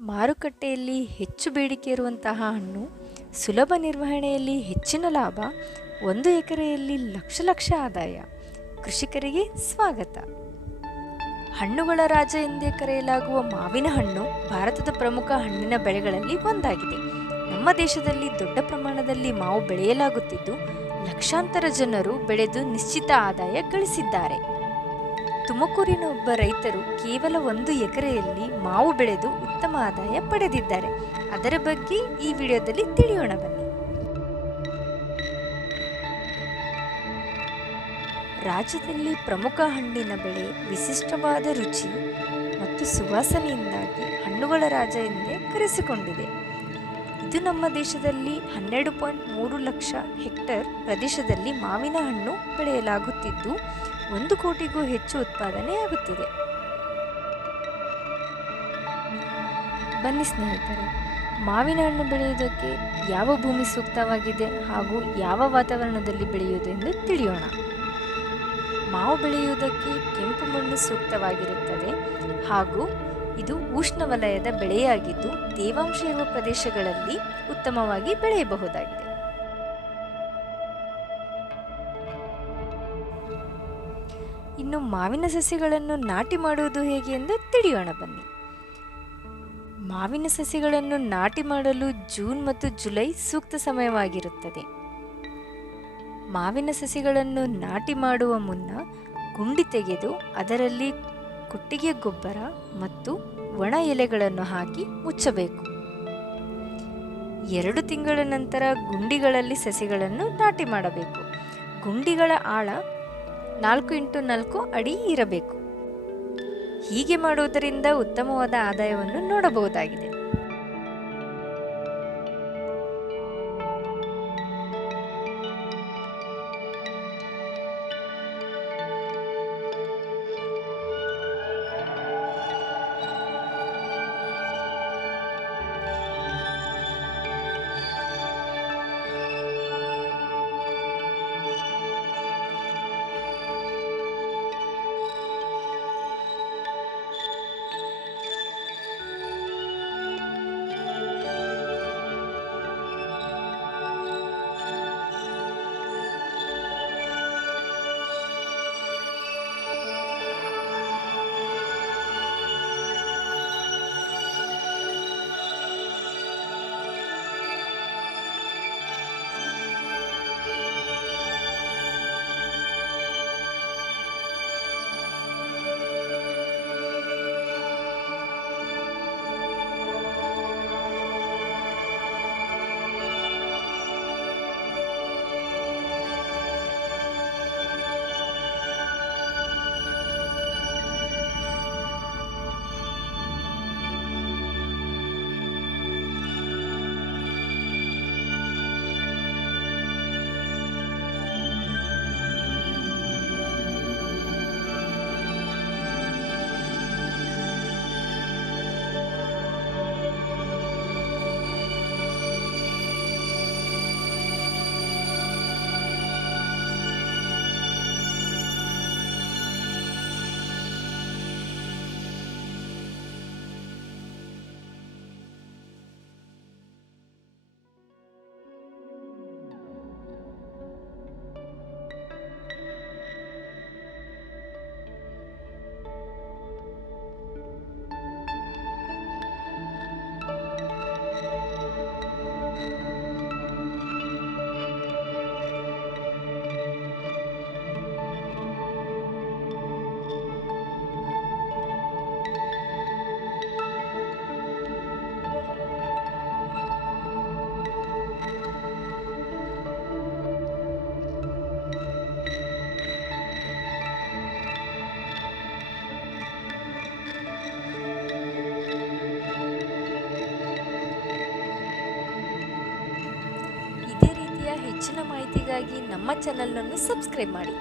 ಮಾರುಕಟ್ಟೆಯಲ್ಲಿ ಹೆಚ್ಚು ಬೇಡಿಕೆ ಇರುವಂತಹ ಹಣ್ಣು, ಸುಲಭ ನಿರ್ವಹಣೆಯಲ್ಲಿ ಹೆಚ್ಚಿನ ಲಾಭ, 1 ಎಕರೆಯಲ್ಲಿ ಲಕ್ಷ ಆದಾಯ. ಕೃಷಿಕರಿಗೆ ಸ್ವಾಗತ. ಹಣ್ಣುಗಳ ರಾಜ ಎಂದೇ ಕರೆಯಲಾಗುವ ಮಾವಿನ ಹಣ್ಣು ಭಾರತದ ಪ್ರಮುಖ ಹಣ್ಣಿನ ಬೆಳೆಗಳಲ್ಲಿ ಒಂದಾಗಿದೆ. ನಮ್ಮ ದೇಶದಲ್ಲಿ ದೊಡ್ಡ ಪ್ರಮಾಣದಲ್ಲಿ ಮಾವು ಬೆಳೆಯಲಾಗುತ್ತಿದ್ದು, ಲಕ್ಷಾಂತರ ಜನರು ಬೆಳೆದು ನಿಶ್ಚಿತ ಆದಾಯ ಗಳಿಸಿದ್ದಾರೆ. ತುಮಕೂರಿನ ಒಬ್ಬ ರೈತರು ಕೇವಲ 1 ಎಕರೆಯಲ್ಲಿ ಮಾವು ಬೆಳೆದು ಉತ್ತಮ ಆದಾಯ ಪಡೆದಿದ್ದಾರೆ. ಅದರ ಬಗ್ಗೆ ಈ ವಿಡಿಯೋದಲ್ಲಿ ತಿಳಿಯೋಣ ಬನ್ನಿ. ರಾಜ್ಯದಲ್ಲಿ ಪ್ರಮುಖ ಹಣ್ಣಿನ ಬೆಳೆ ವಿಶಿಷ್ಟವಾದ ರುಚಿ ಮತ್ತು ಸುವಾಸನೆಯಿಂದಾಗಿ ಹಣ್ಣುಗಳ ರಾಜ ಎಂದೇ ಕರೆಸಿಕೊಂಡಿದೆ. ಇದು ನಮ್ಮ ದೇಶದಲ್ಲಿ 12.3 ಲಕ್ಷ ಹೆಕ್ಟೇರ್ ಪ್ರದೇಶದಲ್ಲಿ ಮಾವಿನ ಹಣ್ಣು ಬೆಳೆಯಲಾಗುತ್ತಿದ್ದು 1 ಕೋಟಿಗೂ ಹೆಚ್ಚು ಉತ್ಪಾದನೆಯಾಗುತ್ತಿದೆ. ಬನ್ನಿ ಸ್ನೇಹಿತರೆ, ಮಾವಿನ ಹಣ್ಣು ಬೆಳೆಯುವುದಕ್ಕೆ ಯಾವ ಭೂಮಿ ಸೂಕ್ತವಾಗಿದೆ ಹಾಗೂ ಯಾವ ವಾತಾವರಣದಲ್ಲಿ ಬೆಳೆಯುವುದು ಎಂದು ತಿಳಿಯೋಣ. ಮಾವು ಬೆಳೆಯುವುದಕ್ಕೆ ಕೆಂಪು ಮಣ್ಣು ಸೂಕ್ತವಾಗಿರುತ್ತದೆ ಹಾಗೂ ಇದು ಉಷ್ಣವಲಯದ ಬೆಳೆಯಾಗಿದ್ದು ತೇವಾಂಶ ಇರುವ ಪ್ರದೇಶಗಳಲ್ಲಿ ಉತ್ತಮವಾಗಿ ಬೆಳೆಯಬಹುದಾಗಿದೆ. ಇನ್ನು ಮಾವಿನ ಸಸಿಗಳನ್ನು ನಾಟಿ ಮಾಡುವುದು ಹೇಗೆ ಎಂದು ತಿಳಿಯೋಣ ಬನ್ನಿ. ಮಾವಿನ ಸಸಿಗಳನ್ನು ನಾಟಿ ಮಾಡಲು ಜೂನ್ ಮತ್ತು ಜುಲೈ ಸೂಕ್ತ ಸಮಯವಾಗಿರುತ್ತದೆ. ಮಾವಿನ ಸಸಿಗಳನ್ನು ನಾಟಿ ಮಾಡುವ ಮುನ್ನ ಗುಂಡಿ ತೆಗೆದು ಅದರಲ್ಲಿ ಕೊಟ್ಟಿಗೆ ಗೊಬ್ಬರ ಮತ್ತು ಒಣ ಎಲೆಗಳನ್ನು ಹಾಕಿ ಮುಚ್ಚಬೇಕು. 2 ತಿಂಗಳ ನಂತರ ಗುಂಡಿಗಳಲ್ಲಿ ಸಸಿಗಳನ್ನು ನಾಟಿ ಮಾಡಬೇಕು. ಗುಂಡಿಗಳ ಆಳ 4x4 ಅಡಿ ಇರಬೇಕು. ಹೀಗೆ ಮಾಡುವುದರಿಂದ ಉತ್ತಮವಾದ ಆದಾಯವನ್ನು ನೋಡಬಹುದಾಗಿದೆ. ಹೆಚ್ಚಿನ ಮಾಹಿತಿಗಾಗಿ ನಮ್ಮ ಚಾನೆಲ್ ಅನ್ನು ಸಬ್ಸ್ಕ್ರೈಬ್ ಮಾಡಿ.